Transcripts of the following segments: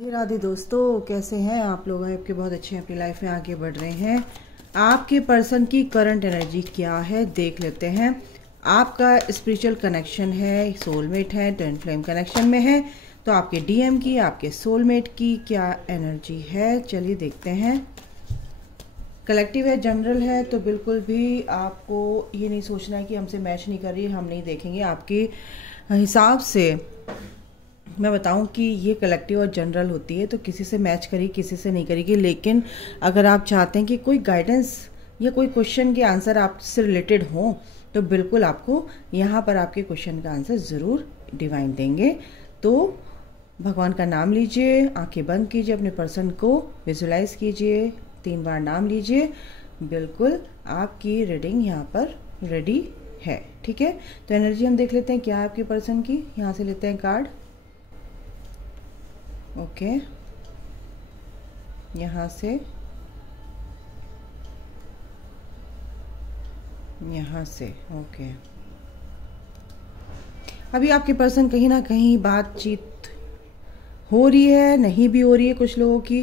राधे राधे दोस्तों, कैसे हैं आप लोग? आपके बहुत अच्छे हैं, अपनी लाइफ में आगे बढ़ रहे हैं। आपके पर्सन की करंट एनर्जी क्या है देख लेते हैं। आपका स्पिरिचुअल कनेक्शन है, सोलमेट है, ट्विन फ्लेम कनेक्शन में है, तो आपके डीएम की, आपके सोलमेट की क्या एनर्जी है, चलिए देखते हैं। कलेक्टिव है, जनरल है, तो बिल्कुल भी आपको ये नहीं सोचना है कि हमसे मैच नहीं कर रही है, हम नहीं देखेंगे। आपके हिसाब से मैं बताऊं कि ये कलेक्टिव और जनरल होती है, तो किसी से मैच करी, किसी से नहीं करेगी। लेकिन अगर आप चाहते हैं कि कोई गाइडेंस या कोई क्वेश्चन के आंसर आपसे रिलेटेड हो, तो बिल्कुल आपको यहाँ पर आपके क्वेश्चन का आंसर ज़रूर डिवाइन देंगे। तो भगवान का नाम लीजिए, आंखें बंद कीजिए, अपने पर्सन को विजुलाइज कीजिए, 3 बार नाम लीजिए। बिल्कुल आपकी रीडिंग यहाँ पर रेडी है, ठीक है। तो एनर्जी हम देख लेते हैं क्या है आपके पर्सन की। यहाँ से लेते हैं कार्ड, ओके, यहाँ से, यहाँ से, ओके। अभी आपके पर्सन कहीं ना कहीं बातचीत हो रही है, नहीं भी हो रही है कुछ लोगों की,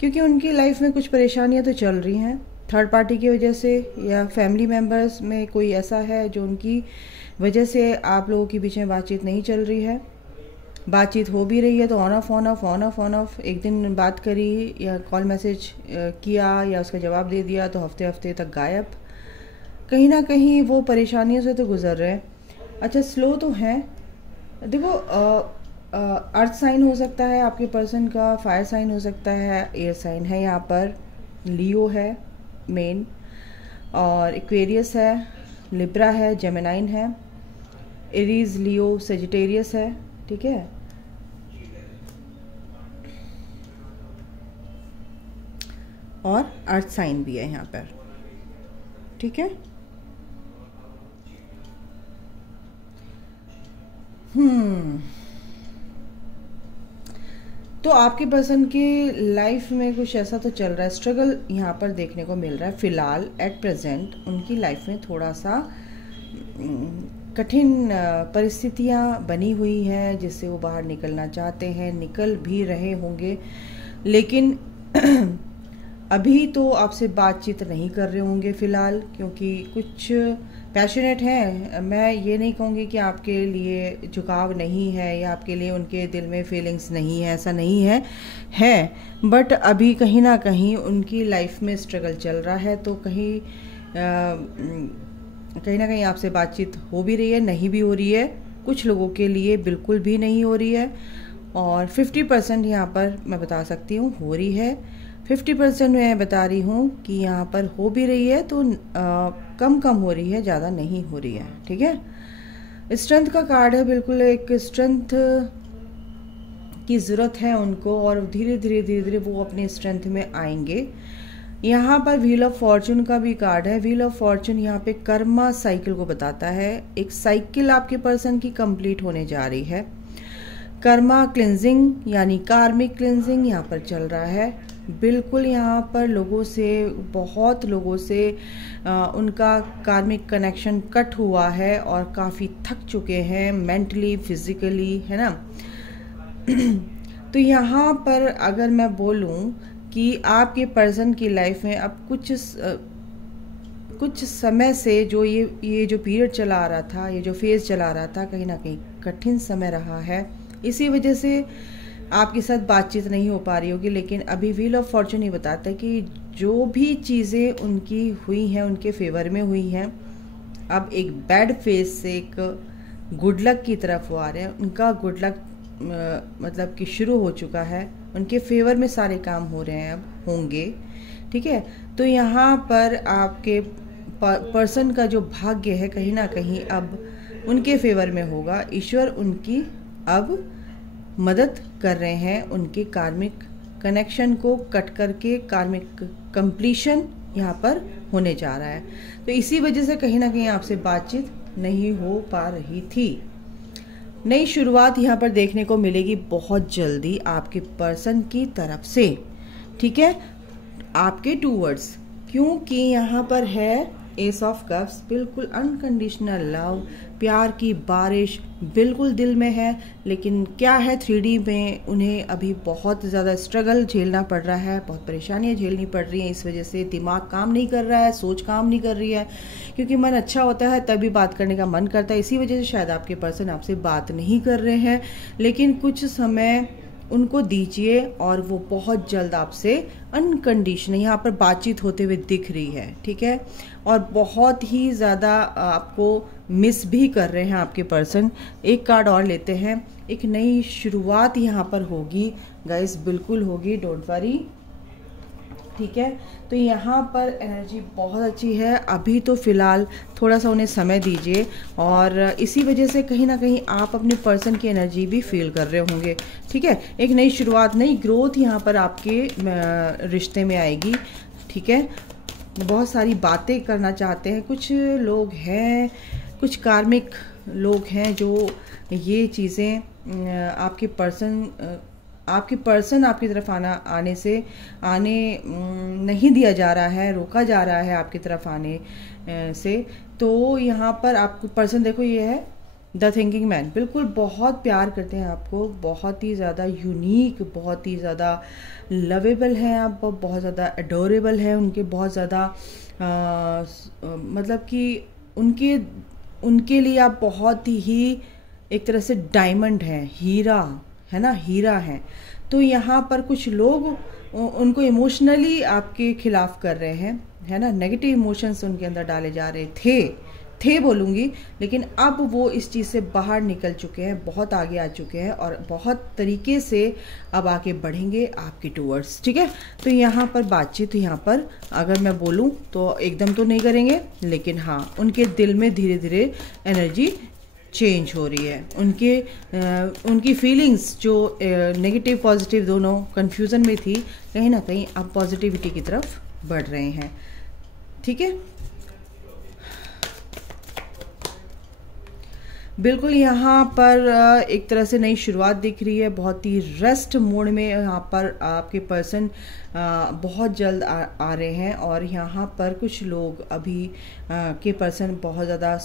क्योंकि उनकी लाइफ में कुछ परेशानियां तो चल रही हैं थर्ड पार्टी की वजह से, या फैमिली मेम्बर्स में कोई ऐसा है जो उनकी वजह से आप लोगों के बीच में बातचीत नहीं चल रही है। बातचीत हो भी रही है तो on off on off on off on off, एक दिन बात करी या कॉल मैसेज किया या उसका जवाब दे दिया तो हफ्ते हफ्ते तक गायब। कहीं ना कहीं वो परेशानियों से तो गुजर रहे हैं। अच्छा, स्लो तो हैं। देखो, अर्थ साइन हो सकता है आपके पर्सन का, फायर साइन हो सकता है, एयर साइन है, यहाँ पर लियो है मेन, और एक्वेरियस है, लिब्रा है, जेमिनाइन है, एरीज, लियो, सेजिटेरियस है, ठीक है। और अर्थ साइन भी है यहाँ पर, ठीक है। तो आपके पर्सन की लाइफ में कुछ ऐसा तो चल रहा है, स्ट्रगल यहाँ पर देखने को मिल रहा है फिलहाल। एट प्रेजेंट उनकी लाइफ में थोड़ा सा कठिन परिस्थितियाँ बनी हुई हैं जिससे वो बाहर निकलना चाहते हैं, निकल भी रहे होंगे, लेकिन अभी तो आपसे बातचीत नहीं कर रहे होंगे फ़िलहाल, क्योंकि कुछ पैशनेट हैं। मैं ये नहीं कहूँगी कि आपके लिए झुकाव नहीं है या आपके लिए उनके दिल में फीलिंग्स नहीं है, ऐसा नहीं है, बट अभी कहीं ना कहीं उनकी लाइफ में स्ट्रगल चल रहा है। तो कहीं ना कहीं आपसे बातचीत हो भी रही है, नहीं भी हो रही है, कुछ लोगों के लिए बिल्कुल भी नहीं हो रही है, और 50% यहाँ पर मैं बता सकती हूँ हो रही है। 50% मैं बता रही हूँ कि यहाँ पर हो भी रही है तो कम हो रही है, ज़्यादा नहीं हो रही है, ठीक है। स्ट्रेंथ का कार्ड है, बिल्कुल एक स्ट्रेंथ की ज़रूरत है उनको, और धीरे धीरे वो अपने स्ट्रेंथ में आएंगे। यहाँ पर व्हील ऑफ फॉर्चून का भी कार्ड है। व्हील ऑफ फॉर्चून यहाँ पे कर्मा साइकिल को बताता है। एक साइकिल आपके पर्सन की कंप्लीट होने जा रही है। कर्मा क्लिनजिंग यानी कार्मिक क्लिनजिंग यहाँ पर चल रहा है। बिल्कुल यहाँ पर बहुत लोगों से उनका कार्मिक कनेक्शन कट हुआ है और काफ़ी थक चुके हैं मेंटली, फिजिकली, है ना। तो यहाँ पर अगर मैं बोलूँ कि आपके पर्सन की लाइफ में अब कुछ समय से जो ये जो पीरियड चला आ रहा था, ये जो फेज़ चला आ रहा था, कहीं ना कहीं कठिन समय रहा है। इसी वजह से आपके साथ बातचीत नहीं हो पा रही होगी। लेकिन अभी व्हील ऑफ फॉर्चून ये बताता है कि जो भी चीज़ें उनकी हुई हैं, उनके फेवर में हुई हैं, अब एक बैड फेज से एक गुड लक की तरफ वो आ रहे हैं। उनका गुड लक मतलब कि शुरू हो चुका है, उनके फेवर में सारे काम हो रहे हैं, अब होंगे, ठीक है। तो यहाँ पर आपके पर्सन का जो भाग्य है कहीं ना कहीं अब उनके फेवर में होगा। ईश्वर उनकी अब मदद कर रहे हैं, उनके कार्मिक कनेक्शन को कट करके कार्मिक कंप्लीशन यहाँ पर होने जा रहा है। तो इसी वजह से कहीं ना कहीं आपसे बातचीत नहीं हो पा रही थी। नई शुरुआत यहाँ पर देखने को मिलेगी बहुत जल्दी आपके पर्सन की तरफ से, ठीक है, आपके टूवर्ड्स, क्योंकि यहाँ पर है एस ऑफ कप्स, बिल्कुल अनकंडीशनल लव, प्यार की बारिश बिल्कुल दिल में है। लेकिन क्या है, 3D में उन्हें अभी बहुत ज़्यादा स्ट्रगल झेलना पड़ रहा है, बहुत परेशानियां झेलनी पड़ रही हैं। इस वजह से दिमाग काम नहीं कर रहा है, सोच काम नहीं कर रही है, क्योंकि मन अच्छा होता है तभी बात करने का मन करता है। इसी वजह से शायद आपके पर्सन आपसे बात नहीं कर रहे हैं, लेकिन कुछ समय उनको दीजिए और वो बहुत जल्द आपसे अनकंडीशनल यहाँ पर बातचीत होते हुए दिख रही है, ठीक है। और बहुत ही ज़्यादा आपको मिस भी कर रहे हैं आपके पर्सन। एक कार्ड और लेते हैं। एक नई शुरुआत यहाँ पर होगी गाइस, बिल्कुल होगी, डोंट वरी, ठीक है। तो यहाँ पर एनर्जी बहुत अच्छी है। अभी तो फिलहाल थोड़ा सा उन्हें समय दीजिए, और इसी वजह से कहीं ना कहीं आप अपने पर्सन की एनर्जी भी फील कर रहे होंगे, ठीक है। एक नई शुरुआत, नई ग्रोथ यहाँ पर आपके रिश्ते में आएगी, ठीक है। बहुत सारी बातें करना चाहते हैं कुछ लोग हैं, कुछ कार्मिक लोग हैं जो ये चीज़ें आपके पर्सन आपकी तरफ आने नहीं दिया जा रहा है, रोका जा रहा है आपकी तरफ आने से। तो यहाँ पर आपको पर्सन, देखो ये है द थिंकिंग मैन, बिल्कुल बहुत प्यार करते हैं आपको, बहुत ही ज़्यादा यूनिक, बहुत ही ज़्यादा लवेबल हैं आप, बहुत ज़्यादा एडोरेबल है उनके, बहुत ज़्यादा मतलब कि उनके लिए आप बहुत ही एक तरह से डायमंड है, हीरा है ना, हीरा है। तो यहाँ पर कुछ लोग उनको इमोशनली आपके खिलाफ कर रहे हैं, है ना, नेगेटिव इमोशंस उनके अंदर डाले जा रहे थे बोलूँगी, लेकिन अब वो इस चीज़ से बाहर निकल चुके हैं, बहुत आगे आ चुके हैं और बहुत तरीके से अब आगे बढ़ेंगे आपके टूवर्ड्स, ठीक है। तो यहाँ पर बातचीत, यहाँ पर अगर मैं बोलूँ तो एकदम तो नहीं करेंगे, लेकिन हाँ उनके दिल में धीरे धीरे एनर्जी चेंज हो रही है। उनकी फीलिंग्स जो नेगेटिव पॉजिटिव दोनों कंफ्यूजन में थी, कहीं ना कहीं अब पॉजिटिविटी की तरफ बढ़ रहे हैं, ठीक है। बिल्कुल यहाँ पर एक तरह से नई शुरुआत दिख रही है, बहुत ही रेस्ट मोड में यहाँ पर आपके पर्सन बहुत जल्द आ रहे हैं। और यहाँ पर कुछ लोग अभी के पर्सन बहुत ज़्यादा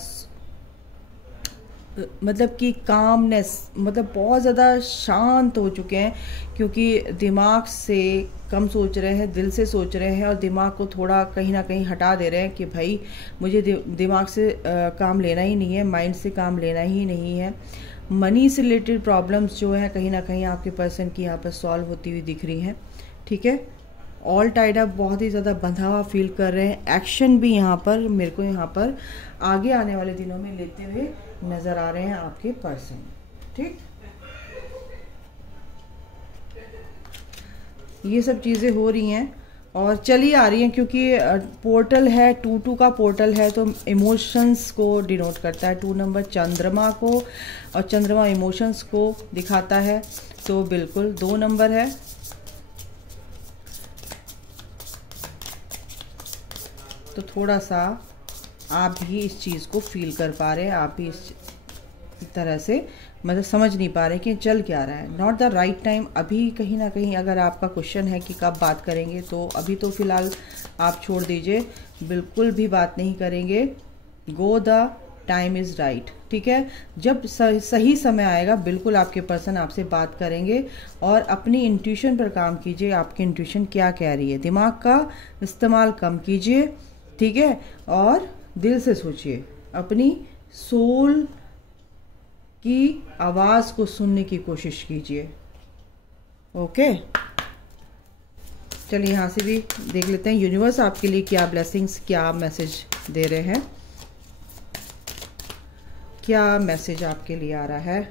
मतलब कि कामनेस, मतलब बहुत ज़्यादा शांत हो चुके हैं, क्योंकि दिमाग से कम सोच रहे हैं, दिल से सोच रहे हैं, और दिमाग को थोड़ा कहीं ना कहीं हटा दे रहे हैं कि भाई मुझे दिमाग से काम लेना ही नहीं है, माइंड से काम लेना ही नहीं है। मनी से रिलेटेड प्रॉब्लम्स जो हैं कहीं ना कहीं आपके पर्सन की यहाँ पर सॉल्व होती हुई दिख रही हैं, ठीक है। ऑल टाइड अप, बहुत ही ज़्यादा बंधा हुआ फील कर रहे हैं। एक्शन भी यहाँ पर मेरे को यहाँ पर आगे आने वाले दिनों में लेते हुए नज़र आ रहे हैं आपके पर्सन, ठीक। ये सब चीज़ें हो रही हैं और चली आ रही हैं, क्योंकि पोर्टल है, 2-2 का पोर्टल है, तो इमोशंस को डिनोट करता है। 2 नंबर चंद्रमा को, और चंद्रमा इमोशंस को दिखाता है, तो बिल्कुल 2 नंबर है। तो थोड़ा सा आप भी इस चीज़ को फील कर पा रहे हैं, आप भी इस तरह से मतलब समझ नहीं पा रहे कि चल क्या रहा है। Not the right time. अभी कहीं ना कहीं अगर आपका क्वेश्चन है कि कब बात करेंगे, तो अभी तो फिलहाल आप छोड़ दीजिए, बिल्कुल भी बात नहीं करेंगे। Go the time is right, ठीक है। जब सही समय आएगा बिल्कुल आपके पर्सन आपसे बात करेंगे, और अपनी इंट्यूशन पर काम कीजिए। आपकी इंट्यूशन क्या कह रही है, दिमाग का इस्तेमाल कम कीजिए, ठीक है, और दिल से सोचिए, अपनी सोल की आवाज़ को सुनने की कोशिश कीजिए, ओके। चलिए यहाँ से भी देख लेते हैं यूनिवर्स आपके लिए क्या ब्लेसिंग्स, क्या मैसेज दे रहे हैं, क्या मैसेज आपके लिए आ रहा है,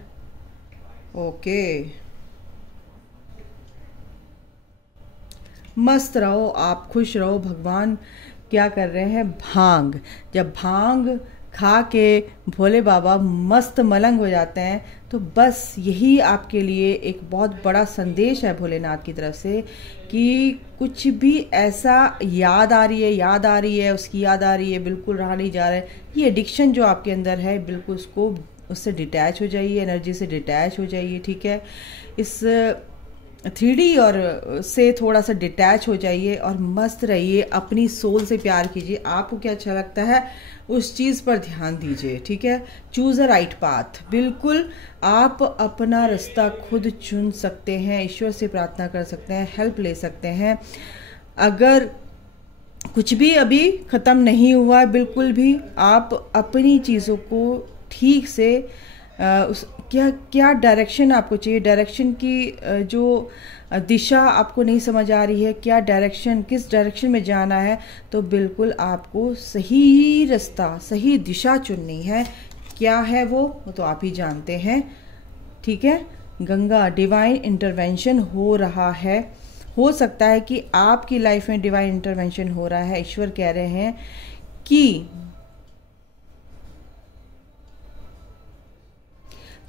ओके। मस्त रहो आप, खुश रहो। भगवान क्या कर रहे हैं, भांग, जब भांग खा के भोले बाबा मस्त मलंग हो जाते हैं, तो बस यही आपके लिए एक बहुत बड़ा संदेश है भोलेनाथ की तरफ से, कि कुछ भी ऐसा याद आ रही है, उसकी याद आ रही है, बिल्कुल रहा नहीं जा रहा है। ये एडिक्शन जो आपके अंदर है, बिल्कुल उससे डिटैच हो जाइए, एनर्जी से डिटैच हो जाइए, ठीक है। 3D और से थोड़ा सा डिटैच हो जाइए और मस्त रहिए, अपनी सोल से प्यार कीजिए। आपको क्या अच्छा लगता है उस चीज़ पर ध्यान दीजिए, ठीक है। चूज़ अ राइट पाथ, बिल्कुल आप अपना रास्ता खुद चुन सकते हैं, ईश्वर से प्रार्थना कर सकते हैं, हेल्प ले सकते हैं। अगर कुछ भी अभी ख़त्म नहीं हुआ है बिल्कुल भी, आप अपनी चीज़ों को ठीक से क्या डायरेक्शन आपको चाहिए, डायरेक्शन की जो दिशा आपको नहीं समझ आ रही है, क्या डायरेक्शन, किस डायरेक्शन में जाना है, तो बिल्कुल आपको सही रास्ता, सही दिशा चुननी है। क्या है वो तो आप ही जानते हैं, ठीक है। गंगा डिवाइन इंटरवेंशन हो रहा है, हो सकता है कि आपकी लाइफ में डिवाइन इंटरवेंशन हो रहा है। ईश्वर कह रहे हैं कि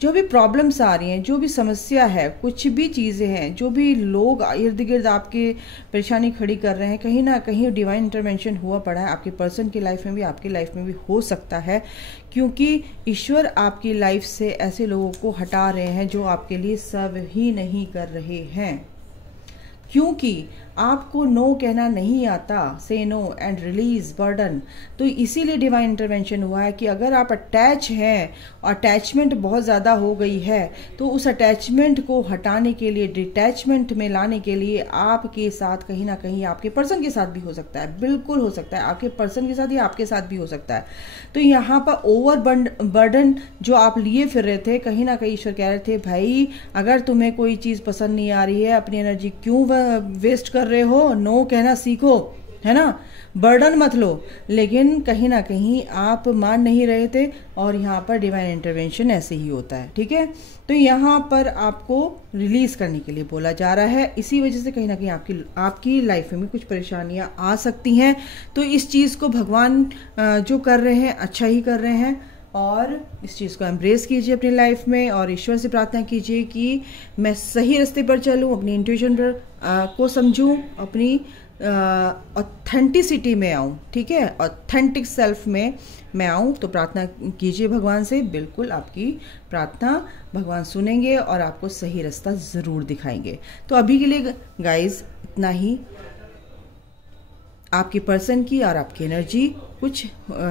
जो भी प्रॉब्लम्स आ रही हैं, जो भी समस्या है, कुछ भी चीज़ें हैं, जो भी लोग इर्द गिर्द आपकी परेशानी खड़ी कर रहे हैं, कहीं ना कहीं डिवाइन इंटरवेंशन हुआ पड़ा है। आपके पर्सन की लाइफ में भी, आपकी लाइफ में भी हो सकता है, क्योंकि ईश्वर आपकी लाइफ से ऐसे लोगों को हटा रहे हैं जो आपके लिए सब ही नहीं कर रहे हैं। क्योंकि आपको नो कहना नहीं आता, से नो एंड रिलीज बर्डन, तो इसीलिए डिवाइन इंटरवेंशन हुआ है कि अगर आप अटैच हैं, अटैचमेंट बहुत ज़्यादा हो गई है, तो उस अटैचमेंट को हटाने के लिए, डिटैचमेंट में लाने के लिए आपके साथ कहीं ना कहीं, आपके पर्सन के साथ भी हो सकता है, बिल्कुल हो सकता है, आपके पर्सन के साथ या आपके साथ भी हो सकता है। तो यहाँ पर ओवर बर्डन जो आप लिए फिर रहे थे, कहीं ना कहीं ईश्वर कह रहे थे भाई अगर तुम्हें कोई चीज़ पसंद नहीं आ रही है, अपनी एनर्जी क्यों वेस्ट कर रहे हो, नो कहना सीखो, है ना, बर्डन मत लो। लेकिन कहीं ना कहीं आप मान नहीं रहे थे, और यहाँ पर डिवाइन इंटरवेंशन ऐसे ही होता है, ठीक है। तो यहाँ पर आपको रिलीज करने के लिए बोला जा रहा है, इसी वजह से कहीं ना कहीं आपकी लाइफ में भी कुछ परेशानियाँ आ सकती हैं। तो इस चीज़ को भगवान जो कर रहे हैं अच्छा ही कर रहे हैं, और इस चीज़ को एम्ब्रेस कीजिए अपनी लाइफ में, और ईश्वर से प्रार्थना कीजिए कि मैं सही रास्ते पर चलूँ, अपनी इंट्यूशन पर को समझूँ, अपनी ऑथेंटिसिटी में आऊँ, ठीक है, ऑथेंटिक सेल्फ में मैं आऊँ। तो प्रार्थना कीजिए भगवान से, बिल्कुल आपकी प्रार्थना भगवान सुनेंगे और आपको सही रास्ता ज़रूर दिखाएंगे। तो अभी के लिए गाइज इतना ही। आपकी पर्सन की और आपकी एनर्जी कुछ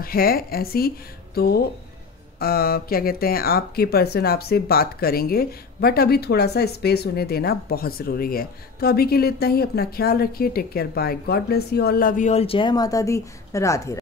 है ऐसी, तो क्या कहते हैं, आपके पर्सन आपसे बात करेंगे, बट अभी थोड़ा सा स्पेस उन्हें देना बहुत ज़रूरी है। तो अभी के लिए इतना ही। अपना ख्याल रखिए, take care, bye, God bless you all, love you all, जय माता दी, राधे।